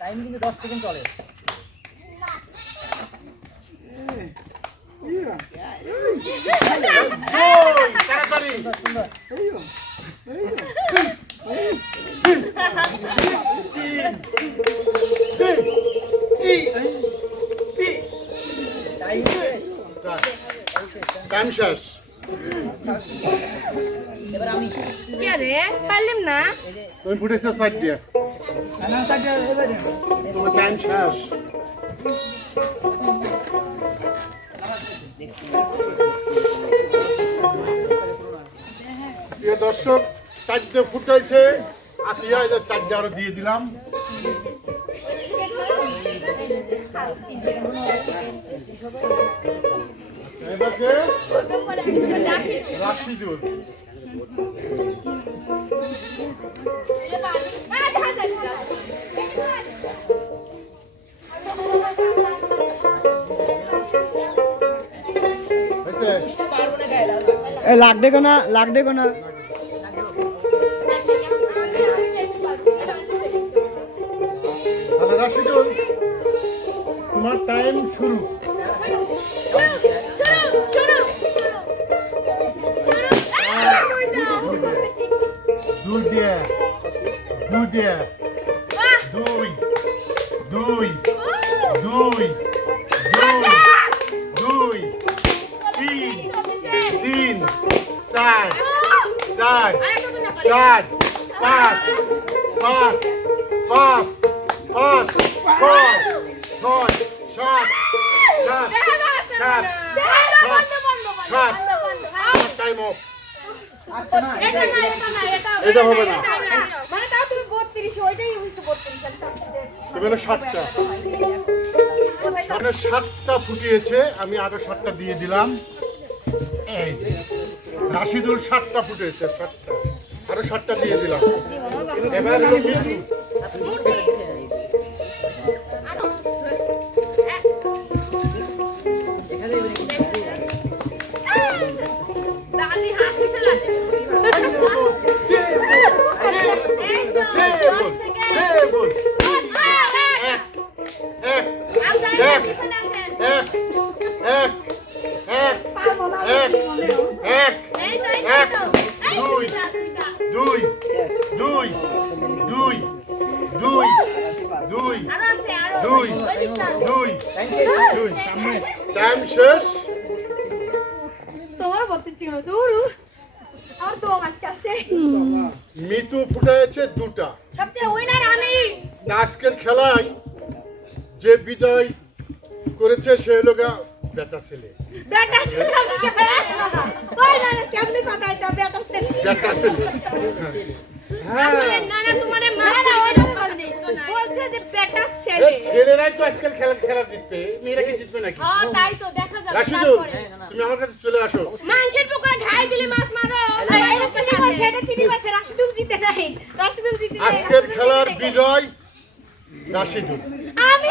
Time কিন্তু 10 second চলে। Time শেষ। এবার আমি কে রে পারলাম না তুমি ফুটেছো সাইড দিয়ে। তোমার টাইম শেষ। প্রিয় দর্শক, চারটে ফুটাইছে, আতিয়া এদের চারটে আরো দিয়ে দিলাম। এবারে রাশিদুল। লাগ দেখো না, লাগ দেখো না। তাহলে রাশিদুল, তোমার টাইম শুরু। দুই দিয়ে, দুই দিয়ে, দুই, দুই, দুই, দুই, দুই, তিন, তিন, চার, চার, চার, পাঁচ, পাঁচ, পাঁচ, পাঁচ, ছয়, ছয়, সাত, সাত, সাত, সাত, সাত, টাইম অফ। এটা হবে না, মানে তাও তুমি 32 ওইটাই হইছে 32 এবারে 7টা, মানে 7টা ফুটিয়েছে, আমি আরো 7টা দিয়ে দিলাম। এই যে রাশিদুল 7টা ফুটিয়েছে, 7টা আরো 7টা দিয়ে দিলাম। এবার হলো মিঠু। দাদি হাসি চালাতে টাইম শেষ। তোমার বলতে ছিল জোরু আর তো আমার কাছে মিতু ফুটাইছে 2টা। সবচেয়ে উইনার আমি। আজকের খেলায় যে বিজয় করেছে সে হলো বেটা ছেলে। বেটা ছেলে ওই না কেমনে কথা এটা বেটা ছেলে, বেটা ছেলে। আসলে না না তোমারে মারা ওইরকম বলনি, বলছে যে বেটা ছেলে। ছেলেরাই তো আজকাল খেলা জিতবে, মেয়েরা কি জিতবে নাকি? হ্যাঁ তাই তো দেখা যাবে। রাশিদুল, তুমি আমার কাছে চলে আসো। মাংসের পুকুরে ঘাই দিলে মাছ মারো। সেটা চিনি মাছ রাশিদুল জিতে নাই, রাশিদুল জিতে নাই। আজকের খেলার বিজয় রাশিদুল। আমি